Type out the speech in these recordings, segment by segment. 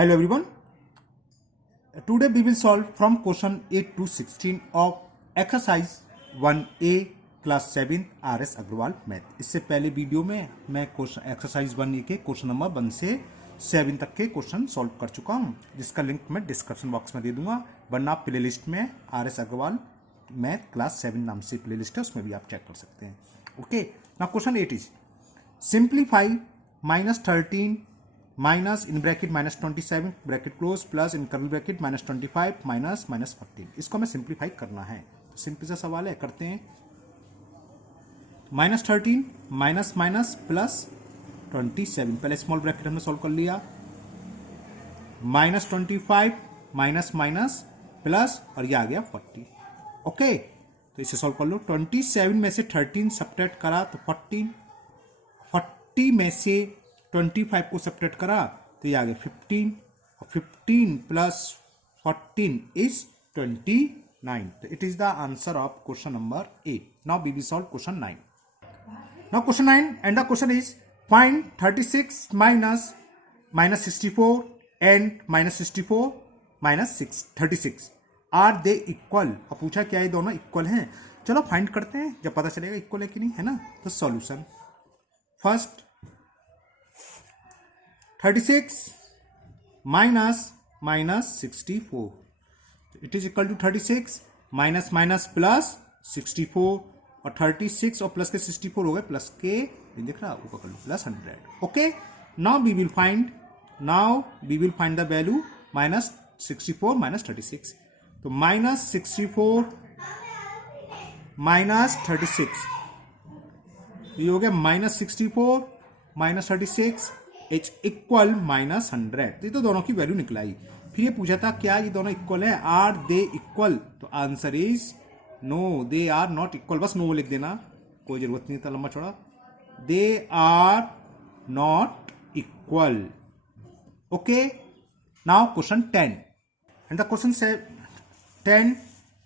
Hello everyone. Today we will solve from question 8 to 16 of exercise 1A class 7 RS Agrawal math. इससे पहले video में मैं question exercise 1A के question number 1 से 7 तक के क्वेश्चन सॉल्व कर चुका हूं, जिसका लिंक मैं डिस्क्रिप्शन बॉक्स में दे दूंगा, वरना आप प्लेलिस्ट में RS अग्रवाल मैथ क्लास 7 नाम से प्लेलिस्ट है, उसमें भी आप चेक कर सकते हैं। Okay, now question 8 is simplify -13 minus in bracket -27 bracket close plus in curly bracket -25 minus -14। इसको हमें सिंप्लीफाई करना है, तो सिंपल सा सवाल है, करते हैं। -13 माइनस माइनस प्लस 27, पहले स्मॉल ब्रैकेट हमने सॉल्व कर लिया, -25 माइनस माइनस प्लस और ये आ गया 40। ओके, तो इसे सॉल्व कर लो। 27 में से 13 सब्ट्रैक्ट करा तो 14, 40 में से 25 को सब्ट्रैक्ट करा तो ये आ गया 15, और 15 प्लस 14 इज 29। तो it is the answer of question number 8। Now we will solve question 9। Now question 9 and the question is find 36 minus -64 and -64 minus 36 are they equal. अब पूछा क्या ये दोनों इक्वल हैं, चलो फाइंड करते हैं, जब पता चलेगा इक्वल है कि नहीं, है ना। तो solution first 36 minus -64, it is equal to 36 minus minus plus 64, और 36 और प्लस के 64 हो गए, प्लस के दिख रहा ऊपर कर लो plus 100। Okay, now we will find the value -64 minus 36। तो -64 माइनस 36, ये हो गया -64 माइनस 36 इज इक्वल -100। ये तो दोनों की वैल्यू निकलाई। फिर ये पूछा था क्या ये दोनों इक्वल है, आर दे इक्वल, तो answer is no, they are not equal. बस नो लिख देना, कोई जरूरत नहीं था लंबा चौड़ा। They are not equal. Okay, now question 10 and the question 10,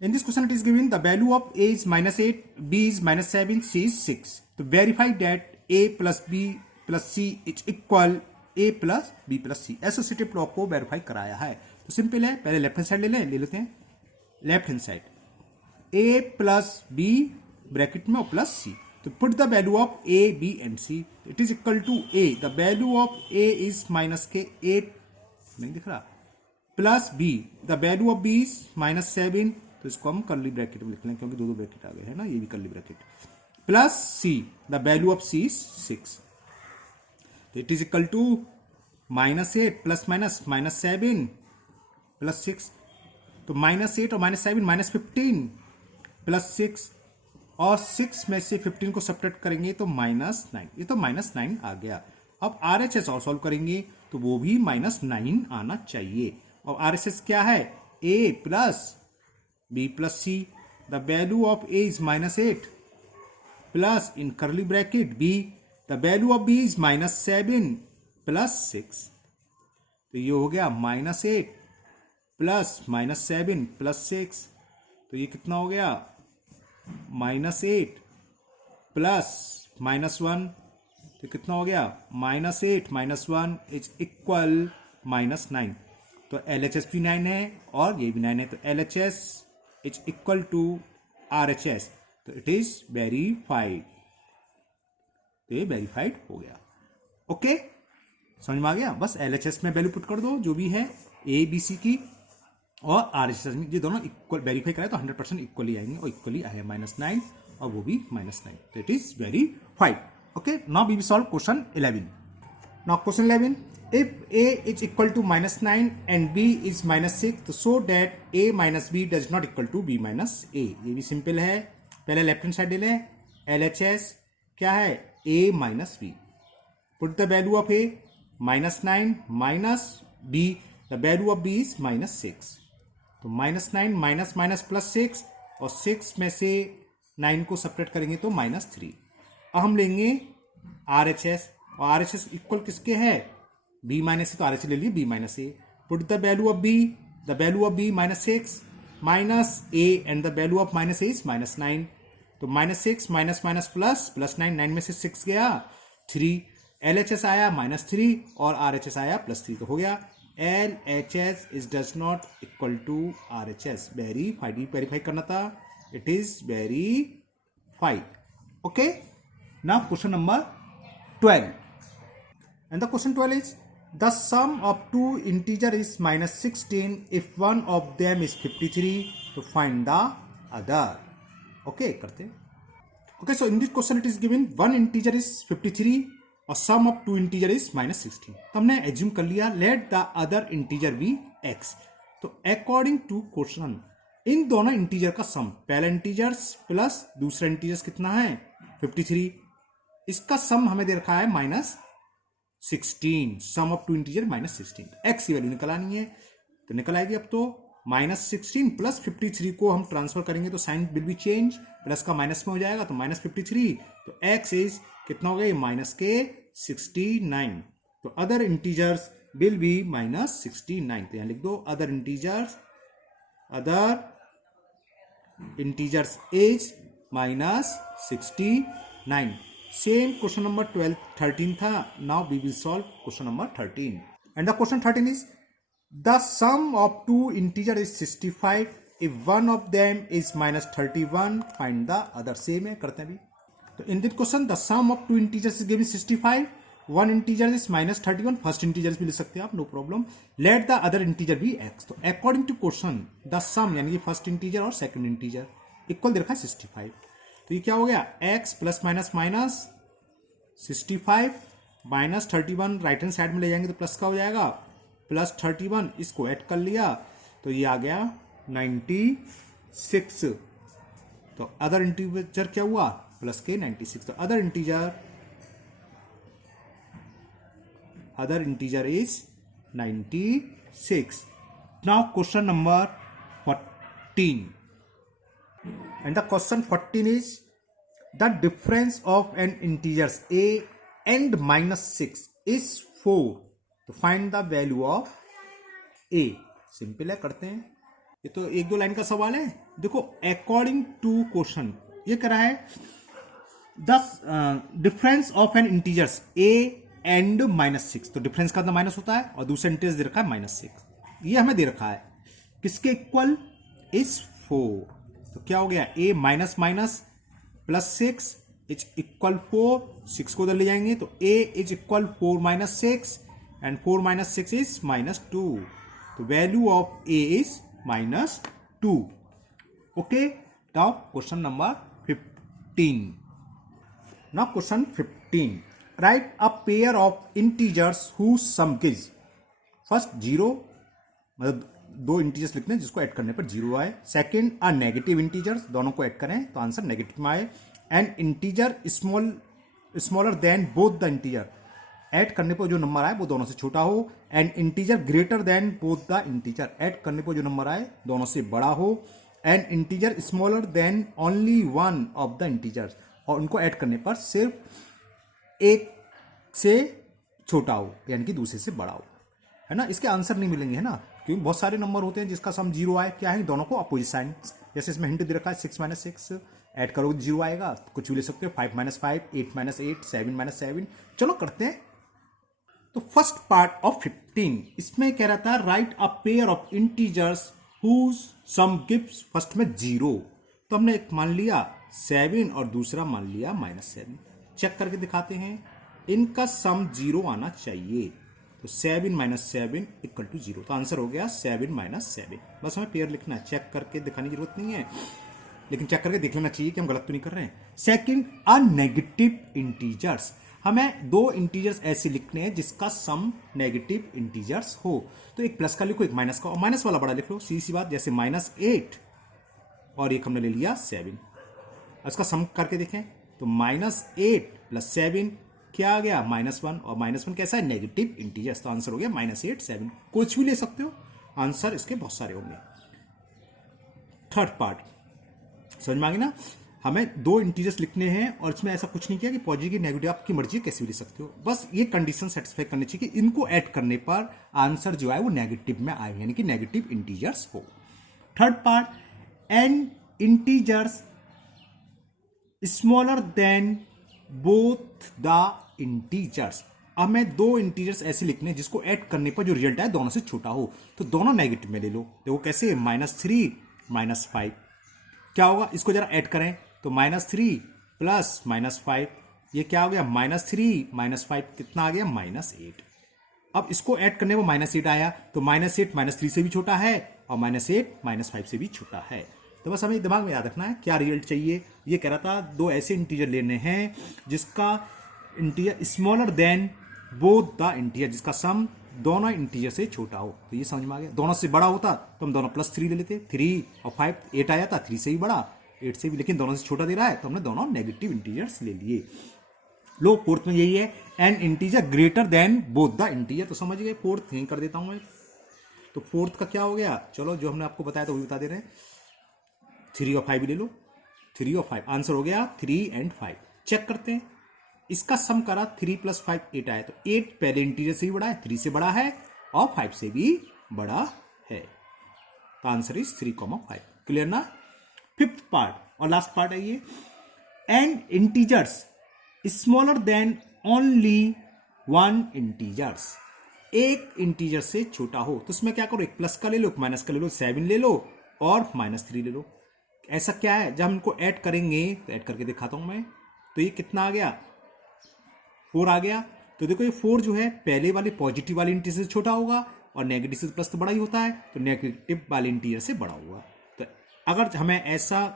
in this question it is given the value of a is -8, b is -7, c is 6. तो verify that a plus b plus c is equal a plus b plus c। Associative law को verify कराया है, तो simple है। पहले left hand side ले लेते हैं। Left hand side a plus b bracket में और प्लस c, तो put the value of a b and c, it is equal to a, the value of a is -8 नहीं दिख रहा, plus b, the value of b is -7, तो इसको हम curly bracket में लिख लें क्योंकि दो ब्रैकेट आ गए हैं ना, ये भी curly bracket, plus c, the value of c is 6, तो it is equal to -8 plus minus -7 plus 6, तो -8 और -7 -15 प्लस 6, और 6 में से 15 को सब्ट्रैक्ट करेंगे तो -9, ये तो -9 आ गया। अब RHS और सॉल्व करेंगे तो वो भी -9 आना चाहिए, और RHS क्या है, a plus b plus c, the value of a is -8 plus in curly bracket b, the value of b is -7 plus 6, तो ये हो गया -8 प्लस -7 प्लस 6, तो ये कितना हो गया, -8 प्लस -1, तो कितना हो गया, -8 -1 इज इक्वल -9। तो LHS भी 9 है और ये भी 9 है, तो LHS is equal to RHS, तो इट इज वेरीफाइड, तो ये वेरीफाइड हो गया। ओके, समझ में आ गया। बस LHS में वैल्यू पुट कर दो जो भी है A B C की, और RHS में ये दोनों इक्वल वेरीफाई कराए तो 100% इक्वली आएंगे, और इक्वली आए -9 और वो भी -9, तो it is verified. Okay, now we will solve question 11। Now question 11, if a is equal to -9 and b is -6, तो so that a minus b does not equal to b minus a। ये भी simple है। पहले left hand side ले लें, LHS क्या है, a minus b, put the value of a -9 minus b, the value of b is -6, तो -9 minus minus plus 6, और 6 में से 9 को सब्ट्रैक्ट करेंगे तो -3। अब हम लेंगे RHS, और RHS इक्वल किसके है, b माइनस ए, तो RHS ले लिए b minus A, put the value of b, the value of b -6 minus a and the value of -a is -9, तो -6 माइनस माइनस प्लस 9, 9 में से 6 गया 3, LHS आया -3 और RHS आया +3, तो हो गया LHS is does not equal to RHS. Verify करना था. It is verified. Okay. Now question number 12. And the question 12 is the sum of two integer is minus 16 if one of them is 53 to find the other. Okay, करते हैं. Okay, so in this question it is given one integer is 53 और sum of two integer is minus 16. तो हमने assume कर लिया let the other integer be x. तो according to question इन दोनों integer का सम, पहला इंटीजर्स प्लस दूसरा इंटीजर्स कितना है 53, इसका सम हमें दे रखा है minus 16. Sum of two integer minus 16. X की वैल्यू निकल आनी है तो निकल आएगी. अब तो माइनस 16 प्लस 53 को हम ट्रांसफर करेंगे तो sign will be change, plus का माइनस में हो जाएगा तो माइनस 53. तो एक्स इज कितना हो गया माइनस के 69. तो other integers will be minus 69. तो यहां लिख दो other integers is minus 69. Same question number 13 था. Now we will solve question number 13. And the question 13 is the sum of two integer is 65 if one of them is minus 31 find the other. Same है, करते हैं अभी. तो in this question the sum of two integers is given 65, one integer is minus 31. First integer भी ले सकते हैं आप, no problem. Let the other integer be x. तो according to question the sum यानी कि फर्स्ट इंटीजर और second integer equal दे रखा है 65. तो ये क्या हो गया x plus minus minus 65 minus 31 right hand side में ले जाएंगे तो प्लस का हो जाएगा प्लस 31. इसको ऐड कर लिया तो ये आ गया 96. तो अदर इंटीजर क्या हुआ प्लस के 96. तो other integer is 96. Now question number 14. And the question 14 is the difference of an integers a and minus 6 is 4. तो find the value of a. Simple है, करते हैं. ये तो एक दो लाइन का सवाल है. देखो अकॉर्डिंग टू क्वेश्चन ये करा है the difference of an integers a and minus 6. तो डिफरेंस का माइनस होता है और दूसरा इंटीजर दे रखा है माइनस 6. ये हमें दे रखा है किसके इक्वल इज 4. तो क्या हो गया a minus minus plus 6 is equal 4. 6 को उधर ले जाएंगे तो a is equal 4 minus 6 and 4 minus 6 is minus 2. तो value of a is minus 2. Okay. Now question number 15. Now question 15. Write a pair of integers whose sum is first 0, मतलब दो integers लिखने हैं जिसको ऐड करने पर 0 आए. सेकंड अ negative integers, दोनों को ऐड करें तो आंसर नेगेटिव में आए. And integer smaller than both the integer, add करने पर जो नंबर आए वो दोनों से छोटा हो. And integer greater than both the integer, add करने पर जो नंबर आए दोनों से बड़ा हो. And integer smaller than only one of the integers, और उनको ऐड करने पर सिर्फ एक से छोटा हो यानी कि दूसरे से बड़ा हो, है ना. इसके आंसर नहीं मिलेंगे, है ना, क्योंकि बहुत सारे नंबर होते हैं जिसका सम 0 आए. क्या है, दोनों को अपोजिट साइन. जैसे इसमें हिंट दे रखा है 6 माइनस 6 ऐड करो 0 आएगा. कुछ भी ले सकते हो, 5 माइनस 5, 8 माइनस 8, 7 माइनस 7. चलो करते हैं. तो फर्स्ट पार्ट ऑफ 15 इसमें कह रहा था write a pair of integers whose sum gives, first में 0. तो हमने एक मान लिया 7 और दूसरा मान लिया माइनस 7. चेक करके दिखाते हैं. इनका सम 0 आना चाहिए. तो 7 माइनस 7 इक्वल टू 0. तो आंसर हो गया 7 माइनस 7. बस हमें पेयर लिखना है, चेक करके दिखाने की जरूरत नहीं है, लेकिन चेक करके देख लेना चाहिए कि हम गलत तो नहीं कर रहे हैं. सेकंड अ नेगेटिव इंटीजर्स, हमें दो इंटीजर्स ऐसे लिखने हैं जिसका सम नेगेटिव इंटीजर्स हो. तो एक प्लस का लिखो, एक माइनस का, और माइनस वाला बड़ा लिख लो. सी बात. जैसे माइनस 8 और एक हमने ले लिया 7. इसका सम करके देखें तो माइनस 8 प्लस 7 क्या आ गया -1, और -1 कैसा है नेगेटिव इंटीजर्स. तो आंसर हो गया -8 7. कुछ भी ले सकते हो, आंसर इसके बहुत सारे होंगे. थर्ड पार्ट समझ में आ गई ना. हमें दो इंटीजर्स लिखने हैं और इसमें ऐसा कुछ नहीं किया कि पॉजिटिव नेगेटिव आपकी मर्जी कैसे भी ले सकते हो. बस ये कंडीशन सेटिस्फाई करनी चाहिए कि इनको ऐड करने पर आंसर जो है वो नेगेटिव में आए, यानी कि नेगेटिव इंटीजर्स हो. Third part an integers smaller than both the integers. अब मैं दो इंटीजर्स ऐसे लिखने जिसको ऐड करने पर जो रिजल्ट है दोनों से छोटा हो, तो दोनों नेगेटिव में ले लो। देखो कैसे, -3 -5 क्या होगा, इसको जरा ऐड करें तो -3 प्लस -5, ये क्या हो गया, -3 -5 कितना आ गया, -8। अब इसको ऐड करने पर -8 आया, तो -8 -3 से भी छोटा है और -8 -5 से भी छोटा है। तो बस हमें दिमाग में याद रखना है क्या रिजल्ट चाहिए। ये कह रहा था दो ऐसे इंटीजर लेने हैं जिसका integer smaller than both the integer, जिसका सम दोनों इंटीजर से छोटा हो। तो ये समझ में आ गया। दोनों से बड़ा होता तो हम दोनों +3 ले लेते, 3 और 5 8 आया था, 3 से भी बड़ा 8 से भी, लेकिन दोनों से छोटा दे रहा है तो हमने दोनों नेगेटिव इंटीजर्स ले लिए। लो फोर्थ में यही है, N integer greater than both the integer. तो समझ गए, फोर्थ यहीं कर देता हूं मैं। तो फोर्थ का क्या हो गया, चलो जो हमने आपको बताया था वो बता दे रहे हैं। 3 और 5 ले लो, 3 और 5 आंसर हो गया 3 और 5। चेक करते हैं, इसका सम करा 3 + 5 8 आया, तो 8 पहले इंटीजर से भी बड़ा है, 3 से बड़ा है और 5 से भी बड़ा है। तो आंसर इज 3,5। क्लियर ना। फिफ्थ पार्ट और लास्ट पार्ट है ये, and integers smaller then only one integers, एक इंटीजर से छोटा हो। तो इसमें क्या करो, एक प्लस का ले लो, एक माइनस का ले लो, 7 ले लो और -3 ले लो। ऐसा क्या है, जब हम इनको ऐड करेंगे तो ऐड करके दिखाता हूं मैं। तो ये कितना आ गया, 4 आ गया। तो देखो ये 4 जो है पहले वाले पॉजिटिव वाले इंटीजर से छोटा होगा और नेगेटिव से प्लस तो बड़ा ही होता है, तो नेगेटिव वाले इंटीजर से बड़ा होगा। तो अगर हमें ऐसा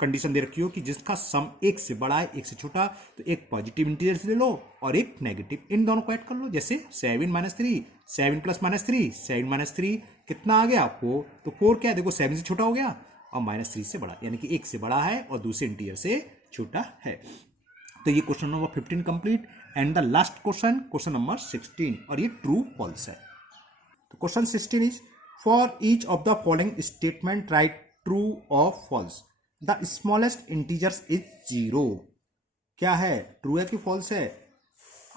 कंडीशन दे रखी हो कि जिसका सम 1 से बड़ा है 1 से छोटा, तो एक पॉजिटिव इंटीजर से ले लो और एक नेगेटिव, इन दोनों को ऐड कर लो। जैसे 7 - 3, 7 + -3, 7 - 3 कितना आ गया, 4। तो 4 क्या है, देखो 7 से छोटा हो गया और -3 से बड़ा, यानी कि 1 से बड़ा है और दूसरे इंटीजर से छोटा है। तो ये question number 15 complete. And the last question number 16, और ये ट्रू फॉल्स है। तो question 16 is, for each of the following statement right true और false. The smallest integers is 0। क्या है, ट्रू है कि फॉल्स है।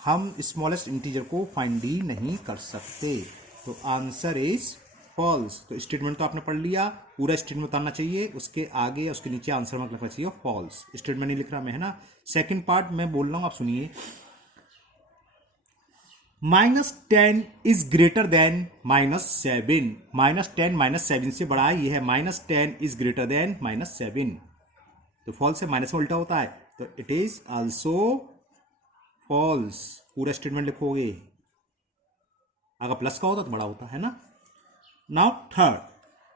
हम स्मॉलेस्ट इंटीजर को फाइंड ही नहीं कर सकते, तो आंसर इज फॉल्स। तो स्टेटमेंट तो आपने पढ़ लिया, पूरा स्टेटमेंट उतारना चाहिए, उसके आगे उसके नीचे आंसर मार्क लिखना चाहिए फॉल्स। स्टेटमेंट नहीं लिख रहा मैं, है ना। सेकंड पार्ट मैं बोल रहा हूं, आप सुनिए। -10 इज ग्रेटर देन -7। -10 -7 से बड़ा है, ये है -10 इज ग्रेटर देन -7। तो फॉल्स है, माइनस में उल्टा होता है, तो इट इज ऑल्सो फॉल्स। पूरा स्टेटमेंट लिखोगे, अगर प्लस का होता तो बड़ा होता है ना। Now third,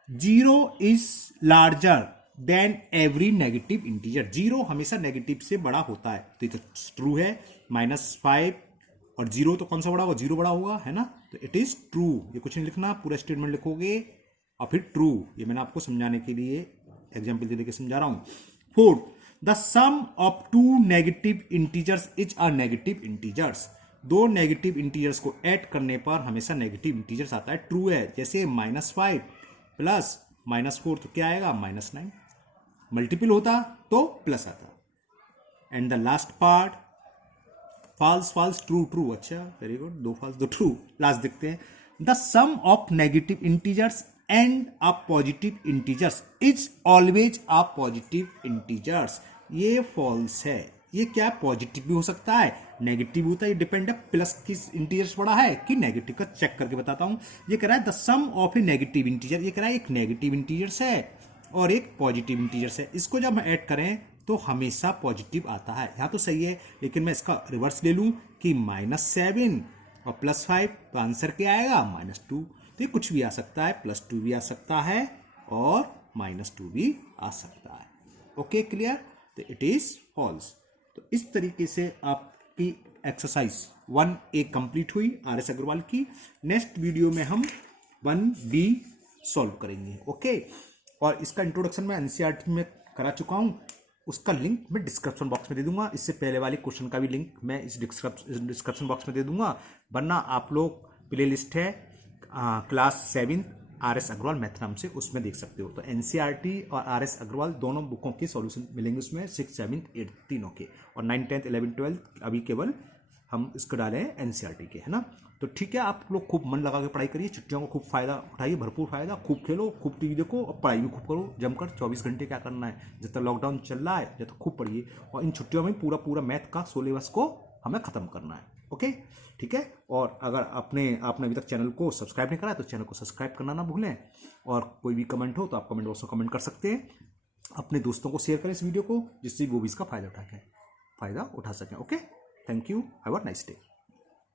0 is larger than every negative integer. 0 हमेशा नेगेटिव से बड़ा होता है, तो ये तो ट्रू है। -5 और 0 तो कौन सा बड़ा होगा, 0 बड़ा होगा, है ना। तो इट इज ट्रू, ये कुछ नहीं लिखना, पूरा स्टेटमेंट लिखोगे और फिर ट्रू। ये मैंने आपको समझाने के लिए एग्जाम्पल दे के समझा रहा हूं। Fourth, the sum of 2 negative integers is a negative integers. 2 negative integers को ऐड करने पर हमेशा नेगेटिव इंटीजर्स आता है, ट्रू है। जैसे -5 प्लस -4 तो क्या आएगा, -9। मल्टीपल होता तो प्लस आता। And the last part, false false true true. अच्छा, very good, 2 false 2 true. Last देखते हैं, the sum of negative integers and a positive integers is always a positive integers. ये फॉल्स है। ये क्या, पॉजिटिव भी हो सकता है, नेगेटिव होता है, ये डिपेंड है प्लस किस इंटीजर्स बड़ा है कि नेगेटिव का। चेक करके बताता हूं। ये कह रहा है the sum of a negative integer, ये कह रहा है एक नेगेटिव इंटीजर्स है और एक पॉजिटिव इंटीजर्स है। इसको जब हम ऐड करें तो हमेशा पॉजिटिव आता है। यहां तो सही है, लेकिन मैं इसका रिवर्स ले लूं कि -7 और +5, तो आंसर क्या आएगा, -2। तो ये कुछ भी आ सकता है, +2 भी आ सकता है और -2 भी आ सकता है। Okay, clear. तो इट इज फॉल्स। तो इस तरीके से आपकी एक्सरसाइज 1A कंप्लीट हुई RS अग्रवाल की। नेक्स्ट वीडियो में हम 1B सॉल्व करेंगे। ओके, और इसका इंट्रोडक्शन मैं NCERT में करा चुका हूं, उसका लिंक मैं डिस्क्रिप्शन बॉक्स में दे दूंगा। इससे पहले वाले क्वेश्चन का भी लिंक मैं इस डिस्क्रिप्शन बॉक्स में दे दूंगा, वरना आप लोग प्ले लिस्ट है क्लास 7 RS अग्रवाल मैथ नाम से, उसमें देख सकते हो। तो NCERT और RS अग्रवाल दोनों बुकों के सॉल्यूशन मिलेंगे उसमें, 6, 7, 8 तीनों के। और 9, 10, 11, 12 अभी केवल हम इसको डाले हैं NCERT के, है ना। तो ठीक है, आप लोग खूब मन लगा के पढ़ाई करिए, छुट्टियों को खूब फायदा उठाइए, भरपूर फायदा, खूब खेलो, खूब टीवी देखो और पढ़ाई भी खूब करो जमकर। 24 घंटे क्या करना है, जब तक लॉकडाउन चल रहा है, जब तक खूब पढ़िए। और इन छुट्टियों में पूरा मैथ का सिलेबस को हमें खत्म करना है। ओके, ठीक है। और अगर आपने अभी तक चैनल को सब्सक्राइब नहीं करा तो चैनल को सब्सक्राइब करना ना भूलें। और कोई भी कमेंट हो तो आप कमेंट बॉक्स में कमेंट कर सकते हैं। अपने दोस्तों को शेयर करें इस वीडियो को, जिससे वो भी इसका फायदा उठा सकें। Okay, thank you, have a nice day.